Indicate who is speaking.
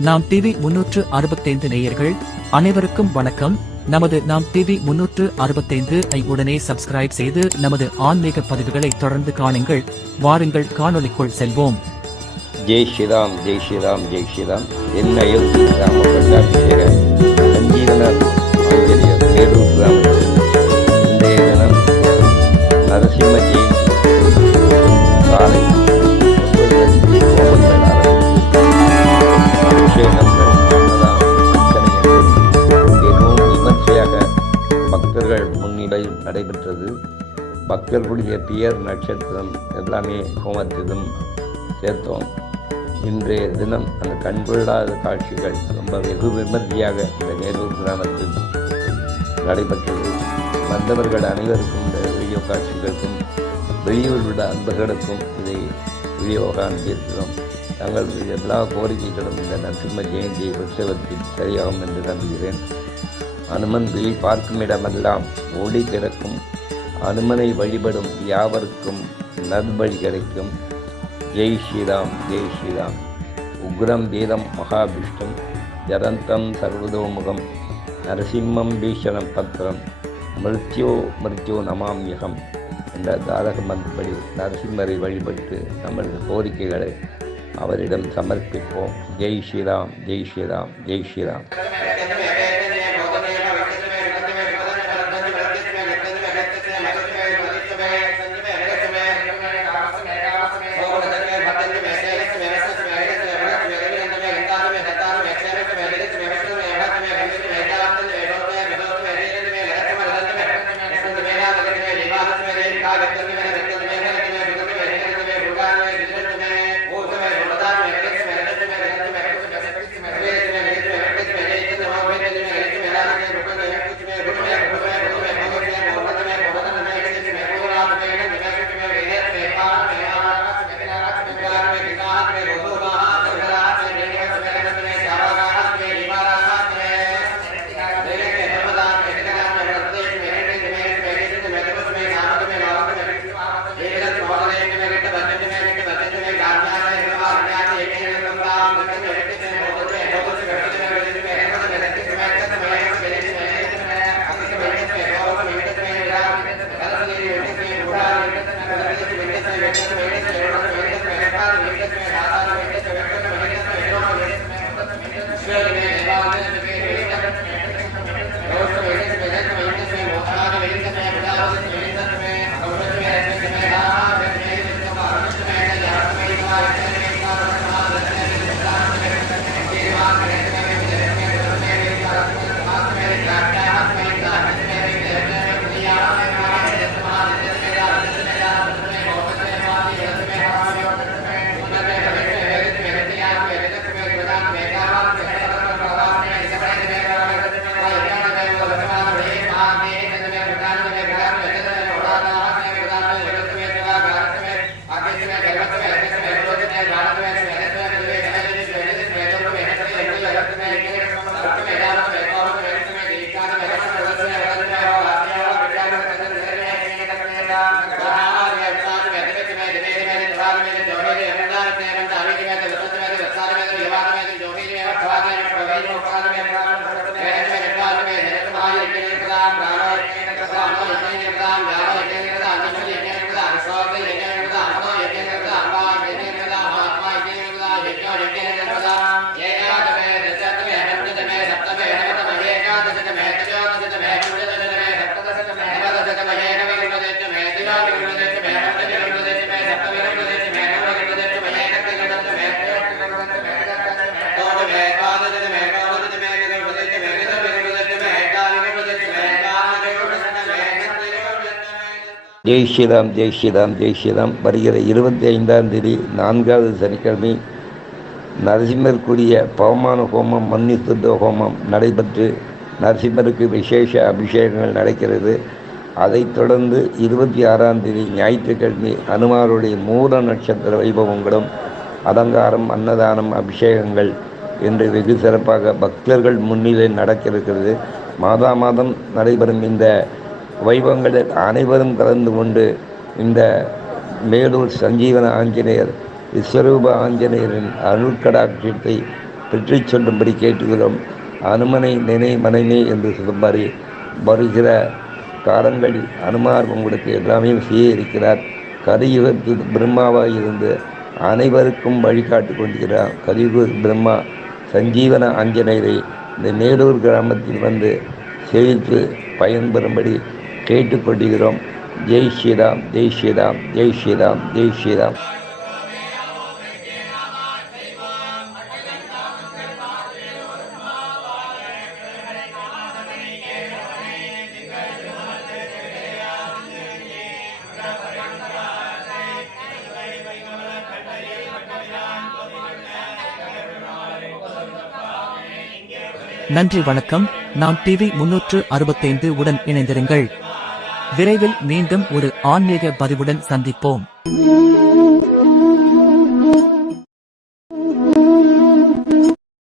Speaker 1: நாம் டிவி முன்னூற்று அறுபத்தைந்து நேயர்கள். அனைவருக்கும் வணக்கம். நமது நாம் டிவி முன்னூற்று அறுபத்தைந்து ஐ உடனே சப்ஸ்கிரைப் செய்து நமது ஆன்மீக பதிவுகளை தொடர்ந்து காணுங்கள். வாருங்கள் காணொளிக்குள் செல்வோம்.
Speaker 2: ஜெய் ஸ்ரீராம் ஜெய் ஸ்ரீராம் ஜெய் ஸ்ரீராம். என் அயோத்தி ராம பக்தர்களுடைய பியர் நட்சத்திரம் எல்லாமே ஹோமத்திலும் சேர்த்தோம். இன்றைய தினம் அந்த கண்கொள்ளாத காட்சிகள் ரொம்ப வெகு விமர்சையாக இந்த வேலூர் கிராமத்தில் நடைபெற்றது. வந்தவர்கள் அனைவருக்கும் இந்த வீடியோ காட்சிகளுக்கும் வெளியூர் உள்ள அன்பர்களுக்கும் இதை வீடியோவாக அனுப்பியிருக்கிறோம் தங்களுடைய எல்லா கோரிக்கைகளும் இந்த நரசிம்ம ஜெயந்தி உற்சவத்தில் சரியாகும் என்று நம்புகிறேன். அனுமன் பார்க்கும் இடமெல்லாம் ஓடி கிடக்கும் அனுமனை வழிபடும் யாவருக்கும் நல்வழி கிடைக்கும். ஜெய் ஸ்ரீராம் ஜெய் ஸ்ரீராம். உக்ரம் வீரம் மகாபிஷ்டம். ஜரந்தம் சர்வதோமுகம். நரசிம்மம் பீஷணம் பத்திரம். மிருத்யோ மிருத்யோ நமாமியகம் என்ற தாரக மந்திரப்படி நரசிம்மரை வழிபட்டு நமது கோரிக்கைகளை அவரிடம் சமர்ப்பிப்போம். ஜெய் ஸ்ரீராம் ஜெய் ஸ்ரீராம் ஜெய் ஸ்ரீராம். ஜெய் ஸ்ரீராம் ஜெய் ஸ்ரீராம் ஜெய் ஸ்ரீராம். வருகிற இருபத்தி ஐந்தாம் தேதி நான்காவது சனிக்கிழமை நரசிம்மர் கூடிய பவமான ஹோமம் மன்னிசுத்த ஹோமம் நடைபெற்று நரசிம்மருக்கு விசேஷ அபிஷேகங்கள் நடக்கிறது. அதைத் தொடர்ந்து இருபத்தி ஆறாம் தேதி ஞாயிற்றுக்கிழமை அனுமாருடைய மூல நட்சத்திர வைபவங்களும் அலங்காரம் அன்னதானம் அபிஷேகங்கள் என்று வெகு சிறப்பாக பக்தர்கள் முன்னிலை நடக்க இருக்கிறது மாதா மாதம் நடைபெறும் இந்த வைபவங்களில் அனைவரும் கலந்து கொண்டு இந்த மேலூர் சஞ்சீவன ஆஞ்சநேயர் விஸ்வரூப ஆஞ்சநேயரின் அருட்கடாட்சியத்தை
Speaker 3: பெற்று சொல்லும்படி கேட்டுகிறோம். அனுமனை நினை மனைமே என்று சொல்லும்படி வருகிற காலங்களில் அனுமார் உங்களுக்கு எல்லாமே செய்ய இருக்கிறார் கலியுகத்தில் பிரம்மாவாக இருந்து அனைவருக்கும் வழிகாட்டு கொண்டிருக்கிறார். கலியுக பிரம்மா சஞ்சீவன ஆஞ்சநேயரை இந்த மேலூர் கிராமத்தில் வந்து சேவித்து பயன்பெறும்படி கேட்டுக்கொள்கிறோம். ஜெய் ஸ்ரீராம் ஜெய் ஸ்ரீராம் ஜெய் ஸ்ரீராம் ஜெய் ஸ்ரீராம்.
Speaker 1: நன்றி வணக்கம். நாம் டிவி முன்னூற்று அறுபத்தைந்து உடன் இணைந்திருங்கள். விரைவில் மீண்டும் ஒரு ஆன்மீக பதிவுடன் சந்திப்போம்.